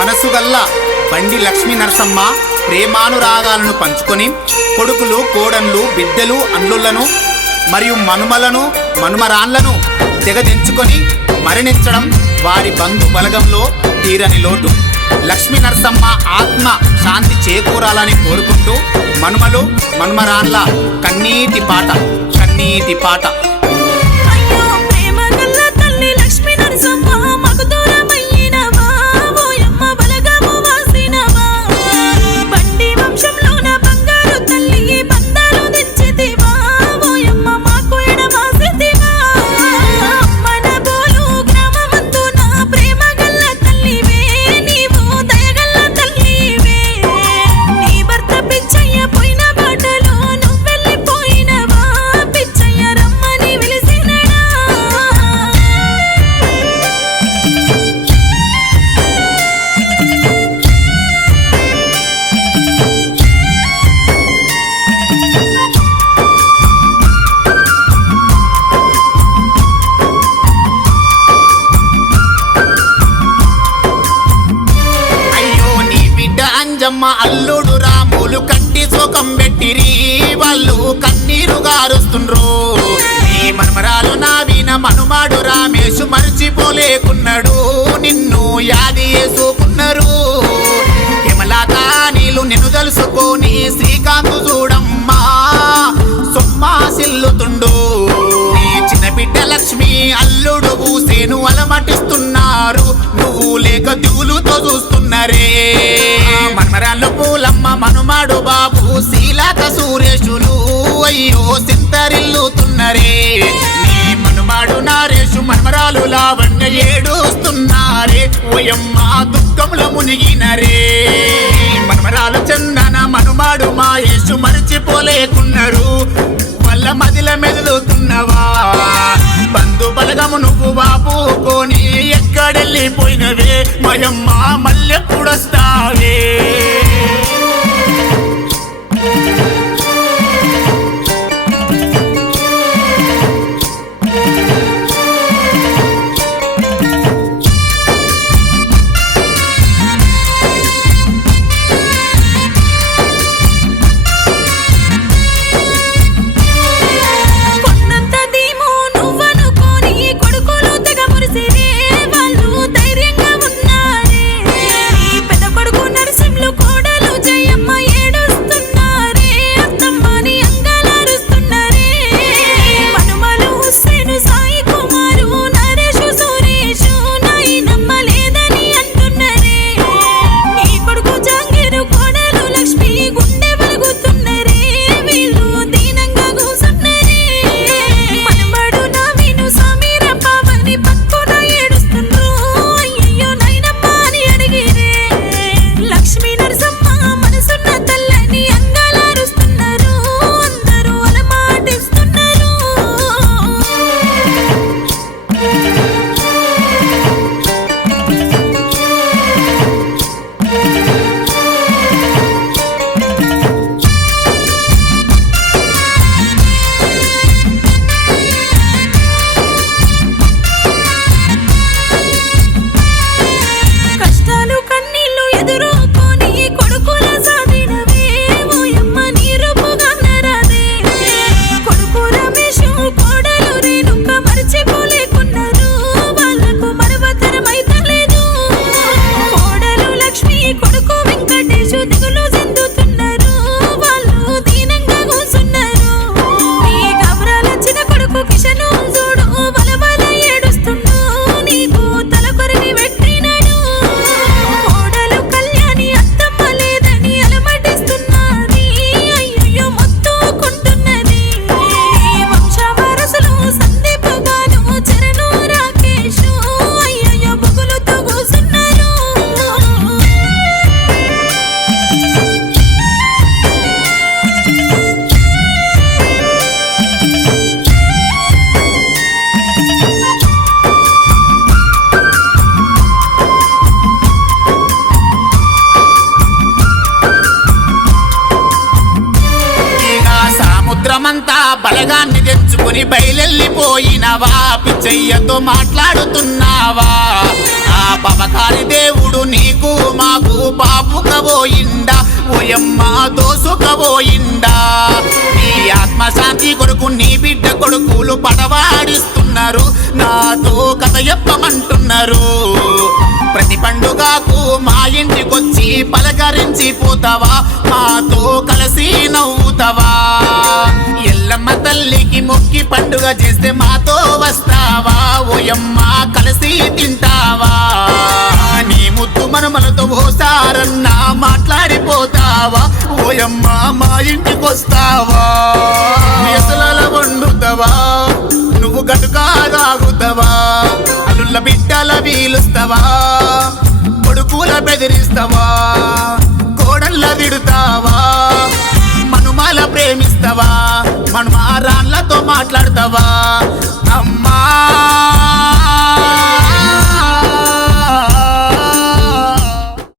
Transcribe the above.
మనసుగల్ల బండి లక్ష్మీ నరసమ్మ ప్రేమానురాగాలను పంచుకొని కొడుకులు కోడన్లు బిడ్డలు అల్లుళ్ళను మరియు మనుమలను మనుమరాన్లను తెగదించుకొని మరణించడం వారి బంధు బలగంలో తీరని లోటు. లక్ష్మీ నరసమ్మ ఆత్మ శాంతి చేకూరాలని కోరుకుంటూ మనుమలు మనుమరాన్ల కన్నీటి పాట కన్నీటి పాట. కన్నీరు గారుస్తుండ్రు. నీ మనమరాలు నావిన మనుమాడు రామేశు మర్చిపోలేకున్నాడు. నిన్ను యాది చేసుకున్నారు. హిమలాత నీళ్ళు నిన్ను తెలుసుకొని శ్రీకాంత్ చూడమ్మా. సొమ్మా సిల్లుతుండు. నీ చిన్న బిడ్డ లక్ష్మి అల్లుడు పూసేను అలమటిస్తున్నారు. నువ్వు లేక దిగులుతో చూస్తున్నారే. మనుమాడు బాబు శీలాక సురేషులు అయ్యో సింతరిల్లుతున్నరే. నీ మనుమాడు నారేషు మనమరాలు లావణ్య ఏడుస్తున్నారే. ఓయమ్మ దుఃఖంలో మునిగినరే. మనమరాలు చందన మనుమాడు మాయేషు మరిచిపోలేకున్నారు. వల్ల మదిల మెదులుతున్నవా? బంధు బలగము నువ్వు బాపుకొని ఎక్కడెళ్ళిపోయినవే. మయమ్మ మళ్ళెప్పుడొస్తావే పిల్లగాన్ని తెచ్చుకుని బయలెళ్ళిపోయినవా? పిచ్చయ్యతో మాట్లాడుతున్నావా? ఆ పవకారి దేవుడు నీకు మాకు పాపుకబోయిందా ఓయమ్మ దోసుకబోయిందా నీ ఆత్మశాంతి కొడుకు నీ బిడ్డ కొడుకులు పడవాడిస్తున్నారు. నాతో కథ చెప్పమంటున్నారు. ప్రతి పండుగకు మా ఇంటికొచ్చి పలకరించి పోతావా? మాతో కలిసి నవ్వుతావా? ఎల్లమ్మ తల్లికి మొక్కి పండుగ చేస్తే మాతో వస్తావా? ఓయమ్మ కలిసి తింటావా? నీ ముద్దు మనమలతో ఓసారన్నా మాట్లాడిపోతావా? ఓయమ్మ మా ఇంటికొస్తావా? ఎసల వండుతావా? నువ్వు గటుకా తాగుతావా బిడ్డల వీలుస్తావా? కొడుకుల బెదిరిస్తావా? కోడళ్ళ విడుతావా మనుమాల ప్రేమిస్తావా? మనుమారాన్లతో మాట్లాడతావా? అమ్మా!